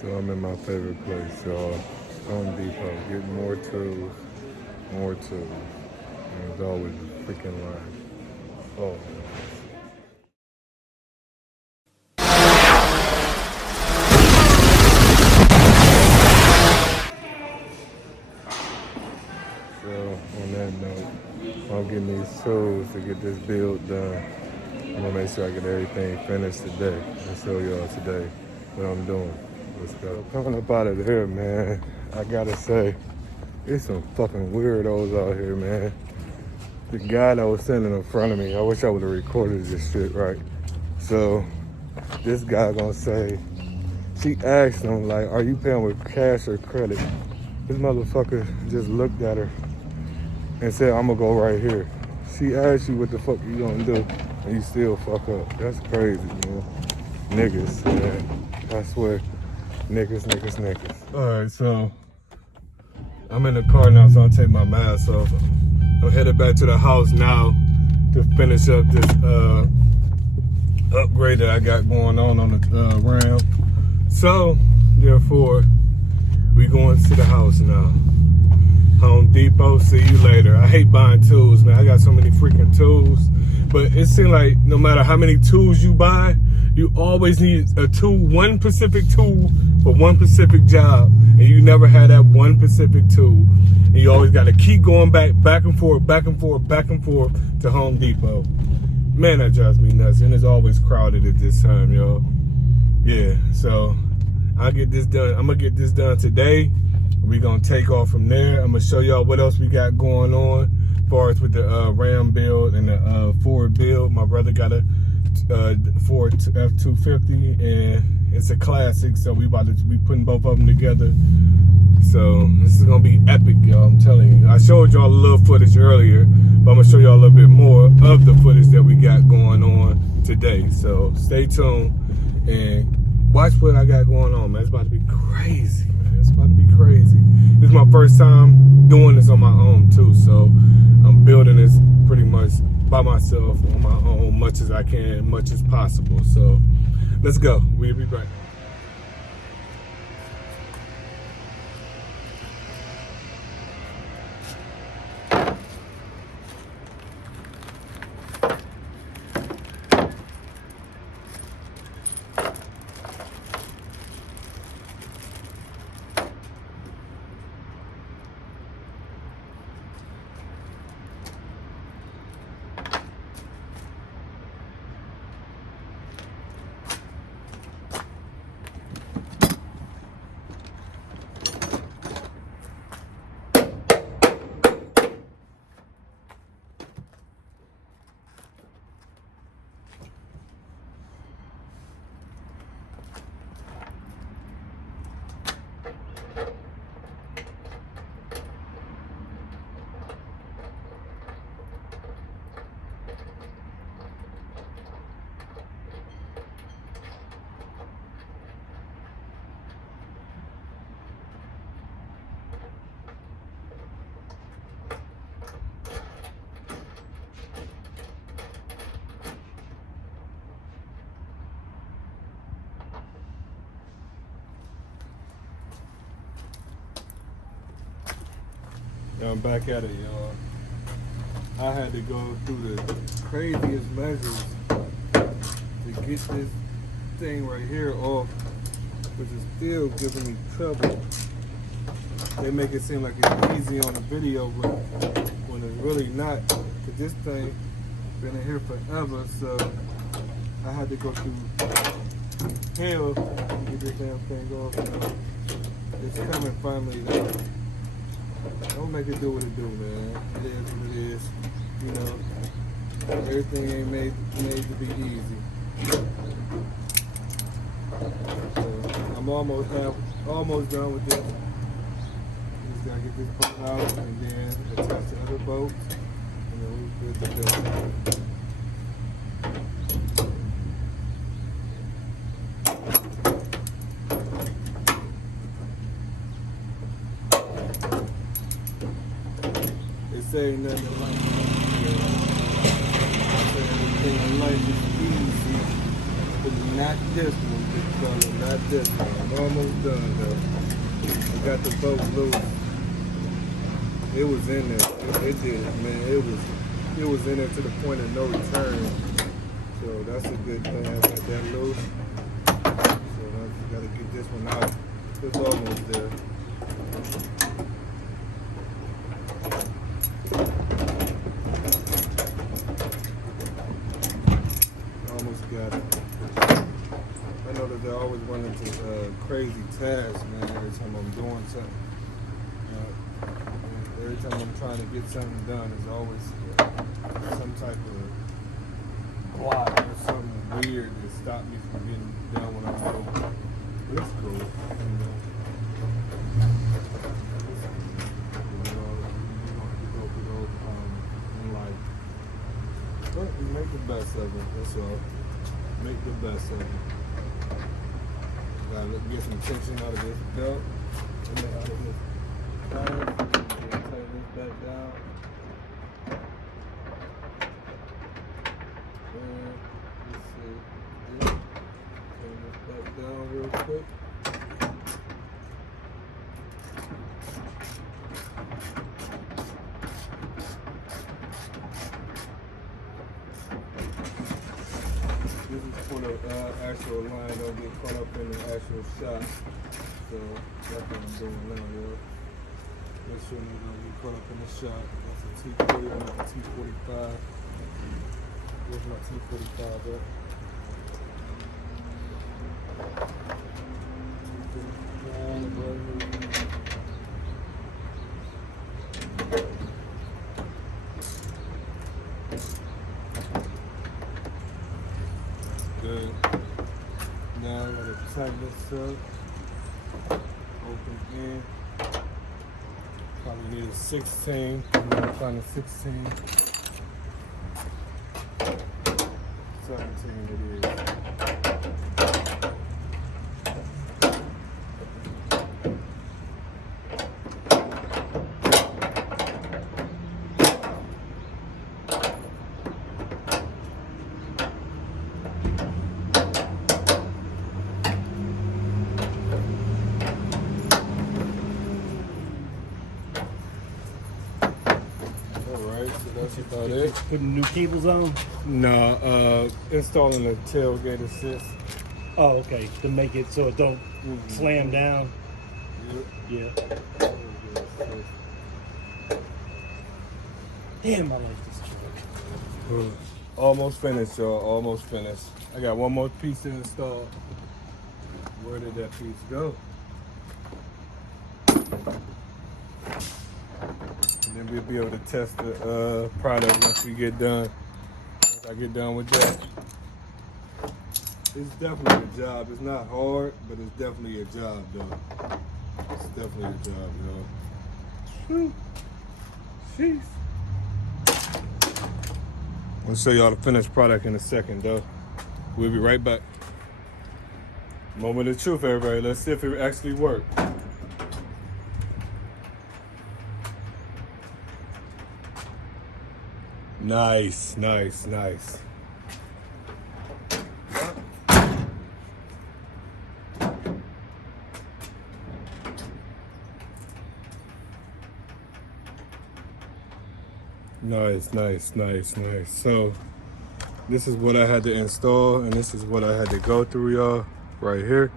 So I'm in my favorite place, y'all. Home Depot. Getting more tools. More tools. And there's always a freaking line. Oh. So on that note, I'm getting these tools to get this build done. I'm gonna make sure I get everything finished today and show y'all today what I'm doing. Let's go. Coming up out of here, man, I gotta say, there's some fucking weirdos out here, man. The guy that was sitting in front of me, I wish I would have recorded this shit, right? So this guy gonna say, she asked him, like, are you paying with cash or credit? This motherfucker just looked at her and said, I'm gonna go right here. She asked you what the fuck you gonna do, and you still fuck up. That's crazy, man. Niggas, man. I swear. Niggas. Alright, so I'm in the car now, so I'll take my mask off. I'm headed back to the house now to finish up this upgrade that I got going on the Ram. So, therefore, we going to the house now. Home Depot, see you later. I hate buying tools, man. I got so many freaking tools. But it seems like no matter how many tools you buy, you always need a tool, one specific tool for one specific job. And you never had that one specific tool. And you always got to keep going back and forth to Home Depot. Man, that drives me nuts. And it's always crowded at this time, y'all. Yeah, so I'll get this done. I'm going to get this done today. We're going to take off from there. I'm going to show y'all what else we got going on as far as with the Ram build and the Ford build. My brother got a Ford F-250, and it's a classic, so we about to be putting both of them together. So this is going to be epic, y'all, I'm telling you. I showed y'all a little footage earlier, but I'm going to show y'all a little bit more of the footage that we got going on today. So stay tuned and watch what I got going on, man. It's about to be crazy, man. It's about to be crazy. This is my first time doing this on my own, too. So I'm building this pretty much by myself on my own, much as I can, much as possible. So let's go. We'll be back. I'm back at it, y'all. I had to go through the craziest measures to get this thing right here off, which is still giving me trouble. They make it seem like it's easy on the video, but when it's really not. Cause this thing been in here forever, so I had to go through hell to get this damn thing off. It's coming finally though. Don't make it do what it do, man. It is what it is. You know, everything ain't made to be easy. So I'm almost done with this. Just gotta get this boat out and then attach the other boat, and then we're good to go. Say nothing in life. Say everything in life is easy, but not this one, big fella, not this one. I'm almost done though. I got the boat loose. It was in there. It did, man. It was in there to the point of no return. So that's a good thing. I got that loose. So I gotta get this one out. It's almost there. Almost got it. I know that they're always running into crazy tasks, man, every time I'm doing something. Every time I'm trying to get something done, there's always some type of block or something weird that stop me from getting done when I'm doing. But it's cool. You go through those in life. But you make the best of it, that's all. Make the best of it. Gotta get some tension out of this belt. And then out of this tighten this back down. And let's see. Yeah. Turn this back down real quick. This is for the actual line, don't get caught up in the actual shot. So that's what I'm doing now, yo. Make sure you don't get caught up in the shot. That's a T40, I'm at the T45. Where's my T45 at? Good. Now I'm gonna tighten this up. Open in. Probably need a 16. I'm gonna find a 16. 17 it is. That's about it. Putting new cables on? No, installing a tailgate assist. Oh, okay. To make it so it don't slam down. Yep. Yeah. Damn, I like this truck. Almost finished, y'all. Almost finished. I got one more piece to install. Where did that piece go? And then we'll be able to test the product once we get done. Once I get done with that. It's definitely a job. It's not hard, but it's definitely a job, though. It's definitely a job, y'all. Jeez. I'll show y'all the finished product in a second, though. We'll be right back. Moment of truth, everybody. Let's see if it actually worked. Nice, nice, nice. Nice, nice, nice, nice. So this is what I had to install, and this is what I had to go through, y'all, right here.